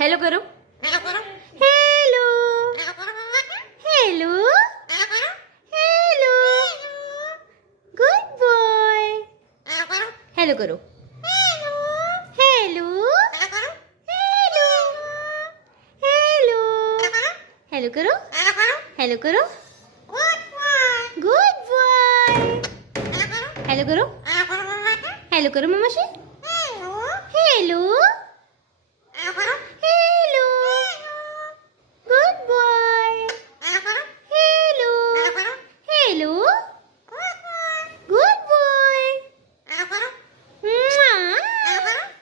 Hello करो। Hello hello hello good boy. Hello करो। Hello hello hello hello करो। Hello करो। Good boy. हेलो करो। हेलो करो मम्मा से।